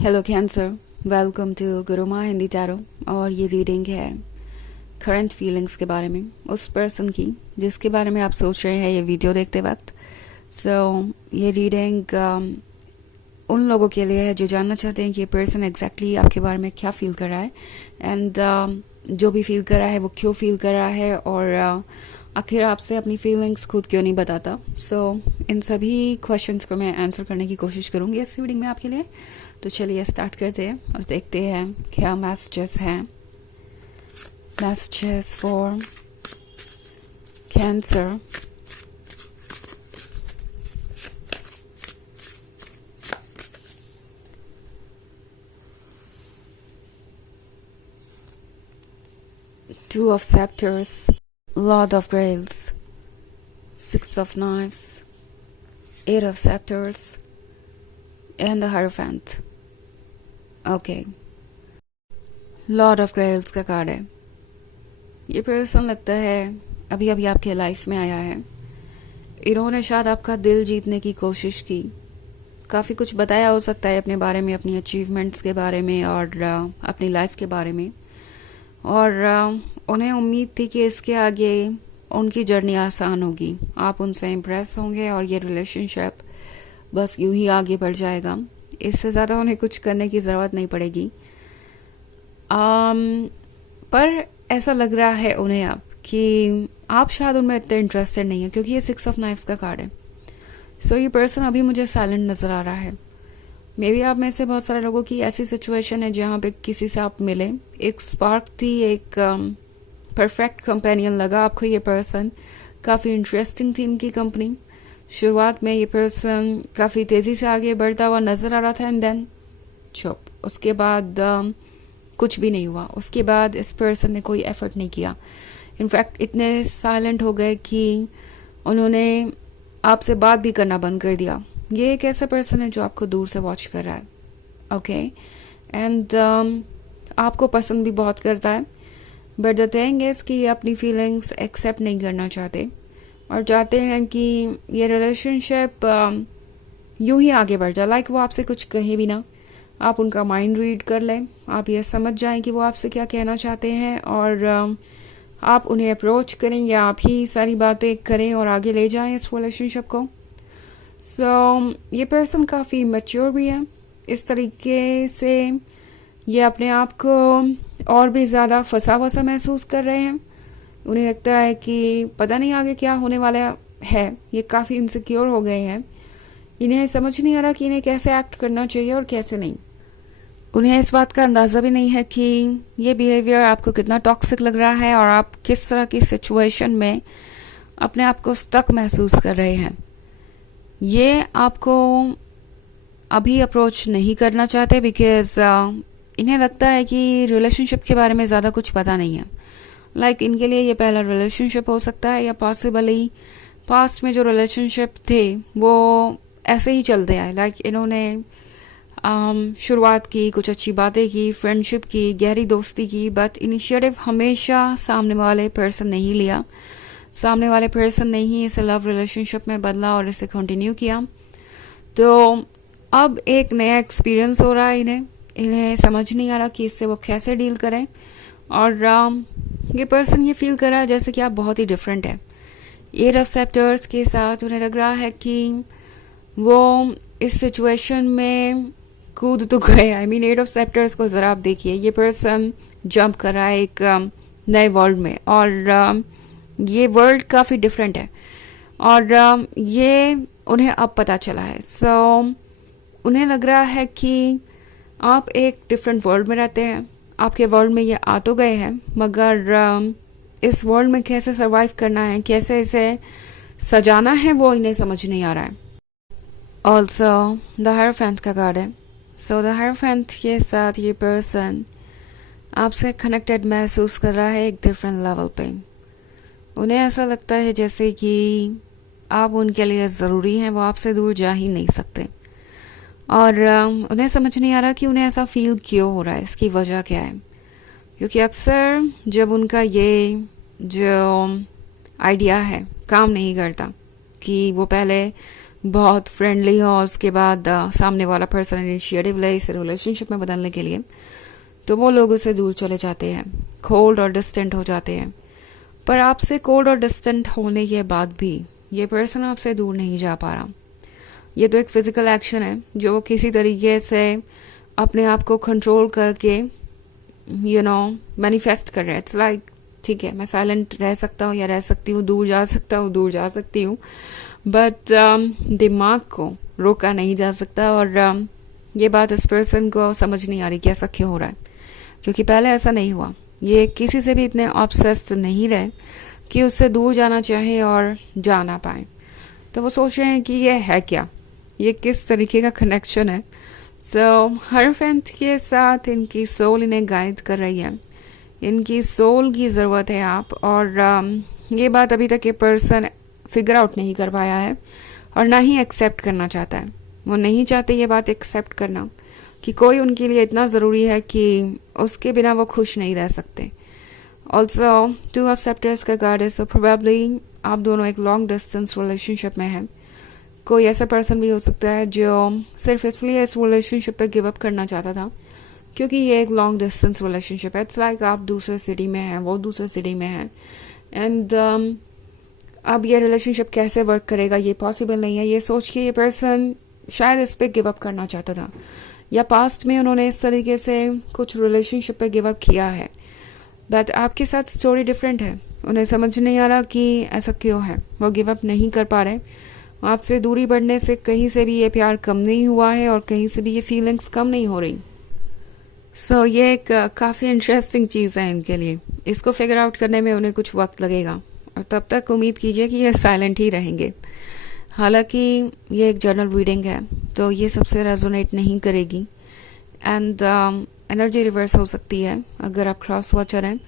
Hello Cancer, welcome to Guruma Hindi tarot. और ये reading है करंट फीलिंग्स के बारे में, उस पर्सन की जिसके बारे में आप सोच रहे हैं ये वीडियो देखते वक्त। ये रीडिंग उन लोगों के लिए है जो जानना चाहते हैं कि ये पर्सन एग्जैक्टली आपके बारे में क्या फील कर रहा है एंड जो भी फील कर रहा है वो क्यों फील कर रहा है और आखिर आपसे अपनी फीलिंग्स खुद क्यों नहीं बताता। इन सभी क्वेश्चंस को मैं आंसर करने की कोशिश करूंगी इस रीडिंग में आपके लिए। तो चलिए स्टार्ट करते हैं और देखते हैं क्या मैसेजेस हैं। Messages for cancer. Two of Scepters, Lord of Grails, Six of Knives, Eight of Scepters, and the Hierophant. Okay, Lord of Grails का कार्ड है। ये पर्सन लगता है अभी अभी आपके लाइफ में आया है। इन्होंने शायद आपका दिल जीतने की कोशिश की, काफ़ी कुछ बताया हो सकता है अपने बारे में, अपनी अचीवमेंट्स के बारे में और अपनी लाइफ के बारे में। और उन्हें उम्मीद थी कि इसके आगे उनकी जर्नी आसान होगी, आप उनसे इम्प्रेस होंगे और ये रिलेशनशिप बस यूं ही आगे बढ़ जाएगा। इससे ज़्यादा उन्हें कुछ करने की ज़रूरत नहीं पड़ेगी। पर ऐसा लग रहा है उन्हें अब कि आप शायद उनमें इतने इंटरेस्टेड नहीं है, क्योंकि ये सिक्स ऑफ नाइफ्स का कार्ड है। ये पर्सन अभी मुझे साइलेंट नज़र आ रहा है। मे बी आप में से बहुत सारे लोगों की ऐसी सिचुएशन है जहाँ पे किसी से आप मिले, एक स्पार्क थी, एक परफेक्ट कंपेनियन लगा आपको ये पर्सन, काफ़ी इंटरेस्टिंग थी इनकी कंपनी। शुरुआत में ये पर्सन काफ़ी तेज़ी से आगे बढ़ता हुआ नज़र आ रहा था एंड देन चुप। उसके बाद कुछ भी नहीं हुआ। उसके बाद इस पर्सन ने कोई एफर्ट नहीं किया। इनफैक्ट इतने साइलेंट हो गए कि उन्होंने आपसे बात भी करना बंद कर दिया। ये एक ऐसा पर्सन है जो आपको दूर से वॉच कर रहा है, ओके, एंड आपको पसंद भी बहुत करता है। बट द थिंग इज कि ये अपनी फीलिंग्स एक्सेप्ट नहीं करना चाहते और चाहते हैं कि ये रिलेशनशिप यूं ही आगे बढ़ जाए। लाइक वो आपसे कुछ कहे भी ना, आप उनका माइंड रीड कर लें, आप ये समझ जाएं कि वो आपसे क्या कहना चाहते हैं और आप उन्हें अप्रोच करें या आप ही सारी बातें करें और आगे ले जाएं इस रिलेशनशिप को। ये पर्सन काफ़ी मैच्योर भी है। इस तरीके से ये अपने आप को और भी ज़्यादा फंसा वसा महसूस कर रहे हैं। उन्हें लगता है कि पता नहीं आगे क्या होने वाला है। ये काफ़ी इनसिक्योर हो गए हैं। इन्हें समझ नहीं आ रहा कि इन्हें कैसे एक्ट करना चाहिए और कैसे नहीं। उन्हें इस बात का अंदाज़ा भी नहीं है कि ये बिहेवियर आपको कितना टॉक्सिक लग रहा है और आप किस तरह की सिचुएशन में अपने आप को स्टक महसूस कर रहे हैं। ये आपको अभी अप्रोच नहीं करना चाहते बिकॉज इन्हें लगता है कि रिलेशनशिप के बारे में ज़्यादा कुछ पता नहीं है। लाइक इनके लिए ये पहला रिलेशनशिप हो सकता है या पॉसिबली पास्ट में जो रिलेशनशिप थे वो ऐसे ही चलते आए। लाइक इन्होंने शुरुआत की, कुछ अच्छी बातें की, फ्रेंडशिप की, गहरी दोस्ती की, बट इनिशिएटिव हमेशा सामने वाले पर्सन ने ही लिया। सामने वाले पर्सन ने ही इसे लव रिलेशनशिप में बदला और इसे कंटिन्यू किया। तो अब एक नया एक्सपीरियंस हो रहा है इन्हें समझ नहीं आ रहा कि इससे वो कैसे डील करें। और ये पर्सन ये फील कर रहा है जैसे कि आप बहुत ही डिफरेंट है। एट ऑफ सेप्टर्स के साथ उन्हें लग रहा है कि वो इस सिचुएशन में कूद तो गए। आई मीन एट ऑफ सेप्टर्स को ज़रा आप देखिए, ये पर्सन जंप कर रहा है एक नए वर्ल्ड में और ये वर्ल्ड काफ़ी डिफरेंट है और ये उन्हें अब पता चला है। उन्हें लग रहा है कि आप एक डिफरेंट वर्ल्ड में रहते हैं। आपके वर्ल्ड में ये आ तो गए हैं मगर इस वर्ल्ड में कैसे सरवाइव करना है, कैसे इसे सजाना है, वो इन्हें समझ नहीं आ रहा है। ऑल्सो द हायरोफेंट का कार्ड है। द हायरोफेंट के साथ ये पर्सन आपसे कनेक्टेड महसूस कर रहा है एक डिफरेंट लेवल पे। उन्हें ऐसा लगता है जैसे कि आप उनके लिए ज़रूरी हैं, वो आपसे दूर जा ही नहीं सकते। और उन्हें समझ नहीं आ रहा कि उन्हें ऐसा फील क्यों हो रहा है, इसकी वजह क्या है। क्योंकि अक्सर जब उनका ये जो आइडिया है काम नहीं करता कि वो पहले बहुत फ्रेंडली हो और उसके बाद सामने वाला पर्सन इनिशिएटिव ले इसे रिलेशनशिप में बदलने के लिए, तो वो लोग उससे दूर चले जाते हैं, कोल्ड और डिस्टेंट हो जाते हैं। पर आपसे कोल्ड और डिस्टेंट होने के बाद भी ये पर्सन आपसे दूर नहीं जा पा रहा। ये तो एक फिजिकल एक्शन है जो वो किसी तरीके से अपने आप को कंट्रोल करके मैनिफेस्ट कर रहे हैं। इट्स लाइक ठीक है, मैं साइलेंट रह सकता हूँ या रह सकती हूँ, दूर जा सकता हूँ, दूर जा सकती हूँ, बट दिमाग को रोका नहीं जा सकता। और ये बात इस पर्सन को समझ नहीं आ रही कि ऐसा क्यों हो रहा है, क्योंकि पहले ऐसा नहीं हुआ। ये किसी से भी इतने ऑब्सेस्ड नहीं रहे कि उससे दूर जाना चाहे और जा ना पाए। तो वो सोच रहे हैं कि ये है क्या, ये किस तरीके का कनेक्शन है। सो हरफेंट के साथ इनकी सोल इन्हें गाइड कर रही है, इनकी सोल की ज़रूरत है आप। और ये बात अभी तक ये पर्सन फिगर आउट नहीं कर पाया है और ना ही एक्सेप्ट करना चाहता है। वो नहीं चाहते ये बात एक्सेप्ट करना कि कोई उनके लिए इतना ज़रूरी है कि उसके बिना वो खुश नहीं रह सकते। ऑल्सो 2 ऑफ सेप्टर्स का कार्ड है, सो प्रोबेबली आप दोनों एक लॉन्ग डिस्टेंस रिलेशनशिप में हैं। कोई ऐसा पर्सन भी हो सकता है जो सिर्फ इसलिए इस रिलेशनशिप पे गिव अप करना चाहता था क्योंकि ये एक लॉन्ग डिस्टेंस रिलेशनशिप है। इट्स लाइक आप दूसरे सिटी में हैं, वो दूसरे सिटी में हैं, एंड अब ये रिलेशनशिप कैसे वर्क करेगा ये पॉसिबल नहीं है। ये सोच के ये पर्सन शायद इस पे गिव अप करना चाहता था, या पास्ट में उन्होंने इस तरीके से कुछ रिलेशनशिप पे गिव अप किया है। बट आपके साथ स्टोरी डिफरेंट है। उन्हें समझ नहीं आ रहा कि ऐसा क्यों है, वो गिव अप नहीं कर पा रहे। आपसे दूरी बढ़ने से कहीं से भी ये प्यार कम नहीं हुआ है और कहीं से भी ये फीलिंग्स कम नहीं हो रही। सो ये एक काफ़ी इंटरेस्टिंग चीज़ है इनके लिए। इसको फिगर आउट करने में उन्हें कुछ वक्त लगेगा और तब तक उम्मीद कीजिए कि ये साइलेंट ही रहेंगे। हालांकि ये एक जर्नल रीडिंग है तो ये सबसे रेजोनेट नहीं करेगी, एंड एनर्जी रिवर्स हो सकती है अगर आप क्रॉस वॉचर हैं।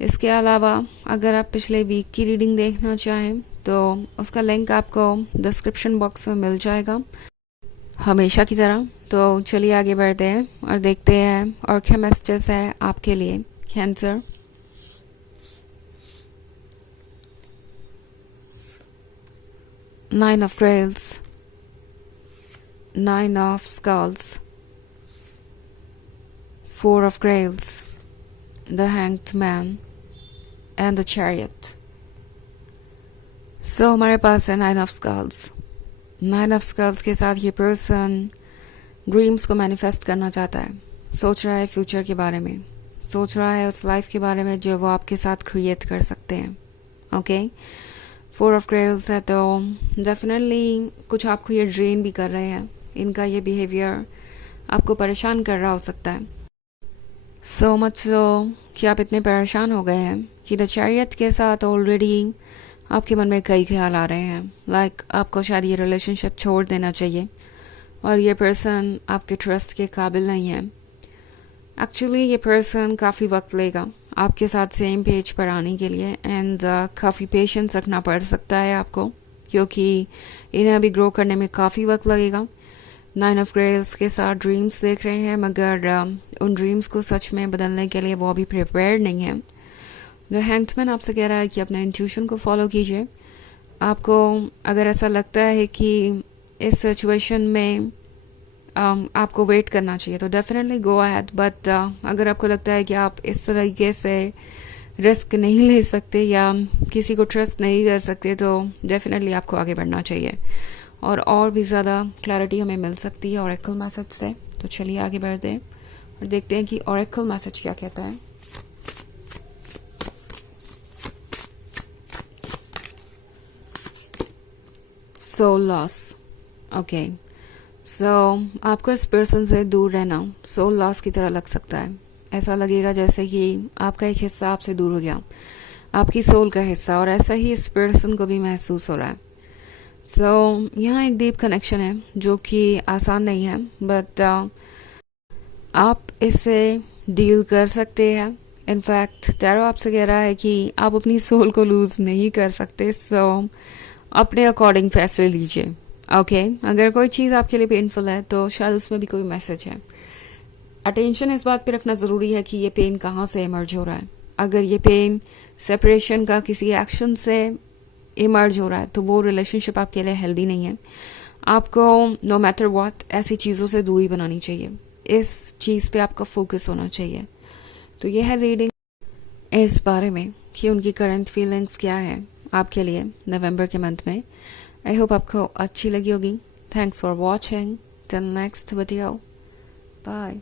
इसके अलावा अगर आप पिछले वीक की रीडिंग देखना चाहें तो उसका लिंक आपको डिस्क्रिप्शन बॉक्स में मिल जाएगा हमेशा की तरह। तो चलिए आगे बढ़ते हैं और देखते हैं और क्या मैसेजेस है आपके लिए cancer. Nine of Grails, Nine of Skulls, Four of Grails, the Hanged Man, and the Chariot. So हमारे पास है Nine of Skulls. Nine of Skulls के साथ ये पर्सन ड्रीम्स को मैनिफेस्ट करना चाहता है, सोच रहा है फ्यूचर के बारे में, सोच रहा है उस लाइफ के बारे में जो वो आपके साथ क्रिएट कर सकते हैं। ओके, 4 ऑफ ग्रेल्स है तो डेफिनेटली कुछ आपको ये ड्रेन भी कर रहे हैं। इनका ये बिहेवियर आपको परेशान कर रहा हो सकता है, सो मच सो कि आप इतने परेशान हो गए हैं कि द चैरियट के साथ ऑलरेडी आपके मन में कई ख्याल आ रहे हैं। लाइक आपको शायद ये रिलेशनशिप छोड़ देना चाहिए और ये पर्सन आपके ट्रस्ट के काबिल नहीं है। एक्चुअली ये पर्सन काफ़ी वक्त लेगा आपके साथ सेम पेज पर आने के लिए, एंड काफ़ी पेशेंस रखना पड़ सकता है आपको क्योंकि इन्हें अभी ग्रो करने में काफ़ी वक्त लगेगा। 9 ऑफ ग्रेल्स के साथ ड्रीम्स देख रहे हैं मगर उन ड्रीम्स को सच में बदलने के लिए वो अभी प्रिपेयर्ड नहीं है। द हैंग्ड मैन आपसे कह रहा है कि अपने इंट्यूशन को फॉलो कीजिए। आपको अगर ऐसा लगता है कि इस सिचुएशन में आपको वेट करना चाहिए तो डेफिनेटली गो अहेड, बट अगर आपको लगता है कि आप इस तरीके से रिस्क नहीं ले सकते या किसी को ट्रस्ट नहीं कर सकते तो डेफिनेटली आपको आगे बढ़ना चाहिए और भी ज़्यादा क्लैरिटी हमें मिल सकती है ऑरेकल मैसेज से। तो चलिए आगे बढ़ते हैं और देखते हैं कि ऑरेकल मैसेज क्या कहता है। सोल लॉस, ओके, सो आपको इस पर्सन से दूर रहना सोल लॉस की तरह लग सकता है। ऐसा लगेगा जैसे कि आपका एक हिस्सा आपसे दूर हो गया, आपकी सोल का हिस्सा, और ऐसा ही इस पर्सन को भी महसूस हो रहा है। सो यहाँ एक डीप कनेक्शन है जो कि आसान नहीं है, बट आप इससे डील कर सकते हैं। इनफैक्ट टैरो आपसे कह रहा है कि आप अपनी सोल को लूज नहीं कर सकते, सो अपने अकॉर्डिंग फैसले लीजिए। ओके, अगर कोई चीज़ आपके लिए पेनफुल है तो शायद उसमें भी कोई मैसेज है। अटेंशन इस बात पे रखना ज़रूरी है कि ये पेन कहाँ से इमर्ज हो रहा है। अगर ये पेन सेपरेशन का किसी एक्शन से इमर्ज हो रहा है तो वो रिलेशनशिप आपके लिए हेल्दी नहीं है। आपको नो मैटर व्हाट ऐसी चीज़ों से दूरी बनानी चाहिए, इस चीज़ पे आपका फोकस होना चाहिए। तो ये है रीडिंग इस बारे में कि उनकी करंट फीलिंग्स क्या है आपके लिए नवंबर के मंथ में। आई होप आपको अच्छी लगी होगी। Thanks for watching. Till next video, bye.